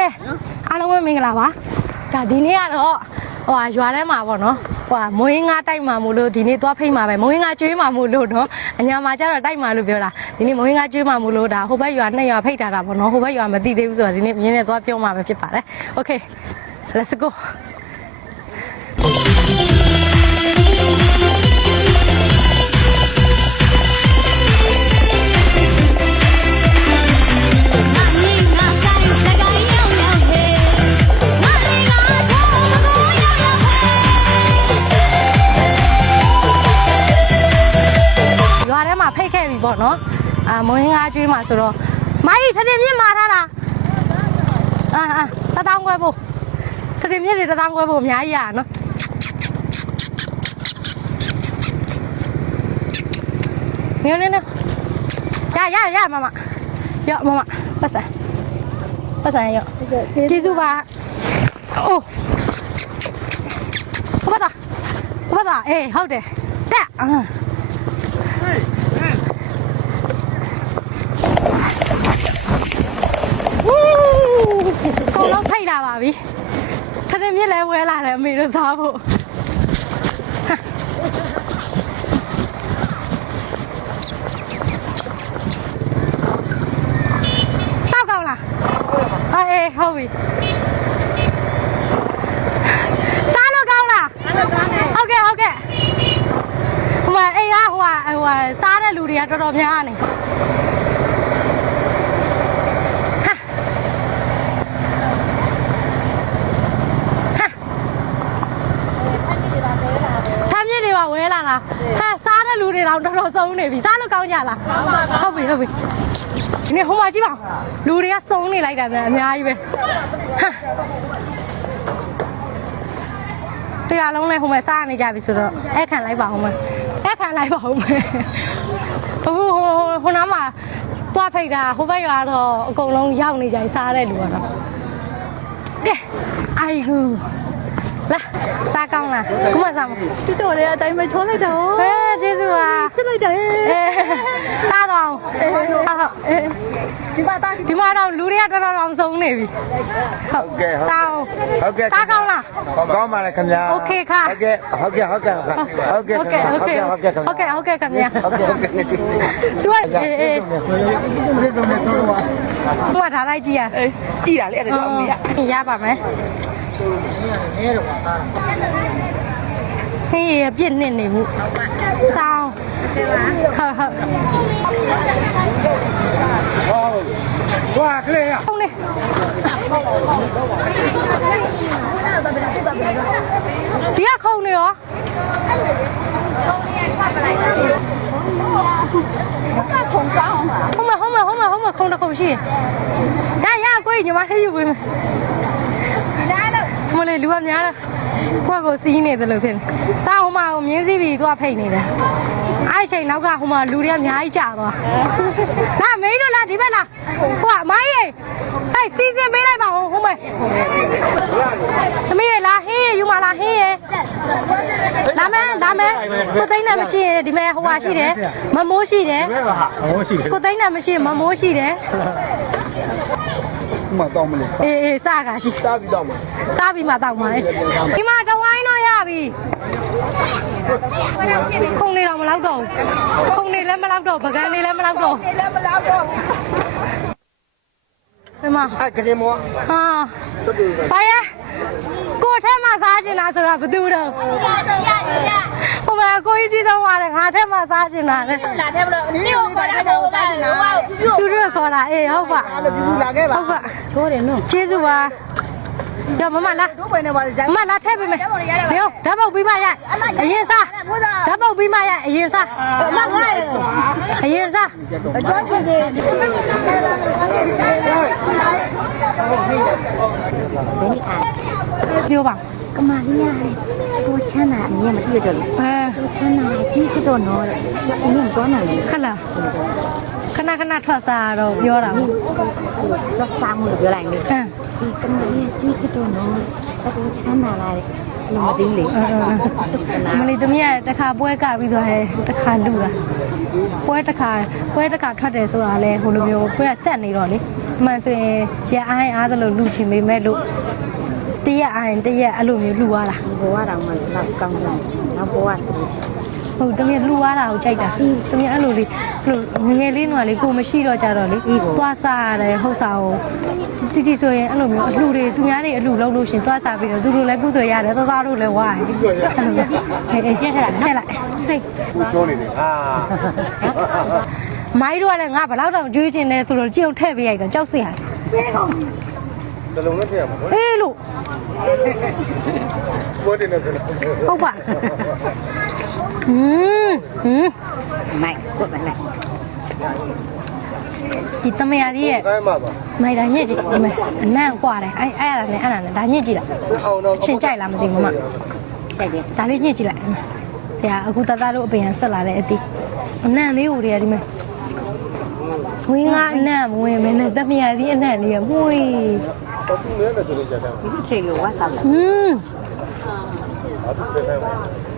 ကဲအားလုံးပဲမင်္ဂလာပါဒါဒီနေ့ကတော့ရွာထဲမှာပေါ့နော်မိုးရင်းငါတိုက်မှာမို့လို့ဒီနေ့သွားဖိတ်မှာပဲမိုးရင်းငါကျွေးမှာမို့လို့နော်အညာမှာကျတော့တိုက်မှာလို့ပြောတာဒီနေ့မိုးရင်းငါကျွေးမှာမို့လို့ဒါဟိုဘက်ရွာ2ရွာဖိတ်ထားတာပေါ့နော်ဟိုဘက်ရွာမသိသေးဘူးဆိုတော့ဒီနေ့မြင်းနဲ့သွားပြောမှာပဲဖြစ်ပါတယ် Okay let's goဖိတ်ခဲ့ပြီပေါ့နော်မိုးရင်းကားကျွေးမှာဆိုတော့မိုင်းထထင်းမြင့်မာထားတာတထောင်ခွဲဖို့ထထင်းမြင့်တွေတထောင်ခွဲဖို့အများကြီးရနော်နေရမမရောမမပတ်စံရောကျေးဇူးပါအိုးဟုတ်ပါအေးဟုတ်တယ်တက်ကောင်းတော့ဖိတ်လာပါပြီထထမြစ်လဲဝဲလာတယ်အမေတို့စားဖို့တောက်ကောင်းလားအေးဟုတ်ပြီစားလို့ကောင်းလားဟုတ်ကဲ့ဟိုအိမ်ကစားတဲ့လူတွေကတော်တော်များနေဝဲလာလားဟဲ့စားတဲ့လူတွေတော့တော်တော်စုံနေပြီစားလို့ကောင်းကြလားဟုတ်ပြီဒီနေ့ဟိုမှာကြည့်ပါလူတွေကစုံနေလိုက်တာအများကြီးပဲတရားလုံးလဲဟိုမှာစားနေကြပြီဆိုတော့အဲ့ခံလိုက်ပါဦးမယ်အခုဟိုနားမှာသွားဖိတ်တာဟိုဘက်ရွာတော့အကုန်လုံးရောက်နေကြစားတဲ့လူကတော့ကဲအိုင်ဟူလာစားကောင်းလားခုမှစားမဒီတော့လေအတိုင်းမချိုးလိုက်တော့ကျေးဇူးပါချစ်လိုက်တယ်စားတော့ဒီမှာတော့လူတွေကတော်တော်စုံနေပြီဟုတ်ကဲ့စားကောင်းလားကောင်းပါလေခင်ဗျာโอเคค่ะဟုတ်ကဲ့ခင်ဗျာတွေ့ဘာထားလိုက်ကြည့်ရကြည့်တာလေအဲ့ဒါအမေရပါမယ်ဟေးပြည့်နေမှုစောင်းဟုတ်哇ကလေးရဟုတ်နေဒီကခုံနေရောခုံကောင်းမှာခုံတစ်ခုံရှိတယ်ရကိုညီမလေးယူပေးမယ်မလေးလူကများကိုစီးနေတယ်လို့ဖြစ်နေ။ဒါဟိုမှာမြင်းစည်းပြီးသူကဖိတ်နေတယ်။အဲ့ချိန်နောက်ကဟိုမှာလူတွေအများကြီးကြာသွား။လာမင်းတို့လာဒီဘက်လာ။ဟိုကမိုင်းရေဟဲ့စီစဉ်ပေးလိုက်ပါဦးဟိုမဲ။သမီးရေလာဟင်းရေယူမလာဟင်းရေ။လာမယ်ကိုသိန်းနဲ့မရှိရင်ဒီမဲ့ဟိုဟာရှိတယ်မမိုးရှိတယ်ကိုသိန်းနဲ့မရှိရင်မမိုးရှိတယ်မတော့မလို့အေးစားကရှိစားပြီးတော့မှာစားပြီးမှတောက်မှာလေဒီမှာတဝိုင်းတော့ရပြီခုံနေတော့မလောက်တော့ခုံနေလည်းမလောက်တော့ပကံနေလည်းမလောက်တော့ဒီမှာအဲ့ကလေးမောဟာဘာရကိုထဲမှာစားချင်တာဆိုတာဘယ်သူတော့ဟိုမှာကိုကြီးကြီးဆုံးပါတယ်ငါထဲမှာစားချင်တာလေလာတယ်ဘလို့ဒီကိုခေါ်တာတော့စားနေတာရှူရခေါ်တာအေးဟုတ်ပါလာခဲ့ပါဟုတ်ပါကိုတယ်နော်ကျေးဇူးပါရမမလာတို့ပဲနေပါလေမလာထည့်ပေးမယ်နေဓာတ်ပုတ်ပြီးမှရအရင်စားဓာတ်ပုတ်ပြီးမှရအရင်စားအရင်စားအကျွမ်းဖြစ်စေပြောပါကမာလေးရတယ်ကိုချမ်းသာအမြင်မသိရကြလို့ကိုချမ်းသာပြီးချစ်တော့တော့အမြင်တော့နိုင်တယ်ခလာခဏထွက်စားတော့ပြောတာတော့စားမှုပြောလိုက်နေဒီကမာလေးပြီးချစ်တော့တော့ကိုချမ်းသာလာတယ်မသိလေမလီသမီးကတခါပွဲကပြီးတော့တခါလူတာပွဲတခါထွက်တယ်ဆိုတာလဲဟိုလိုမျိုးပွဲကဆက်နေတော့လေ မှန်ဆိုရင်ရအိုင်းအားသလိုလူချင်ပေမဲ့လို့တရက်အိုင်းတရက်အဲ့လိုမျိုးလှူရတာ ဘဝတော်မှာလောက်ကောင်းတယ်နောက်ဘဝဆိုလို့ ဟုတ်တမန်လှူရတာကိုကြိုက်တာတမန်အဲ့လိုလေးငငယ်လေးတော့လေကိုမရှိတော့ကြတော့လေသွားစားရတယ်ဟုတ်စားကိုတီဆိုရင်အဲ့လိုမျိုးအလှူတွေသူများတွေအလှူလုပ်လို့ရှင်သွားစားပြီးတော့သူတို့လည်းကုသိုလ်ရတယ်သွားသားတို့လည်းဝါရတယ်အဲ့လိုမျိုးအေးပြက်ခဲ့တာထည့်လိုက်စိတ် ကိုချိုးနေတယ်ဟာ မိုင်းတို့ကလည်းငါဘလောက်တောင်ကြွေးကျင်လဲဆိုတော့ကြည့်အောင်ထည့်ပေးလိုက်တော့ကြောက်စရာ စလုံးနဲ့ပြရမှာနော် အေးလို့ ကိုတင်နေစလုံး ဟုတ်ပါဟင်း မိုက်ကိုယ်လိုက် ဒီတမယာကြီးရဲ့ အဲမှာပါ မိုင်ဒါညစ်ကြည့်ဒီမဲ့အနံ့กว่าတယ်အဲ့အဲ့ဒါနဲ့ဒါညစ်ကြည့်လိုက် အောင်တော့ ရှင်ကြိုက်လားမသိဘူးမမ တိုက်တယ် ဒါလေးညှစ်ကြည့်လိုက်။ဒါအခုတသားတို့အပင်ဆွတ်လာတဲ့အတီးအနံ့လေးကိုတည်းကဒီမဲ့ဝင်းကအနံ့မဝင်မနဲ့တမယာကြီးအနံ့လေးရမှုေး တော့သူလည်းလည်းဆိုလို့ကြတာ ဒီချိန်လိုဝတ်တာလား ဟင်း အဲ့ဒါပြန်လိုက်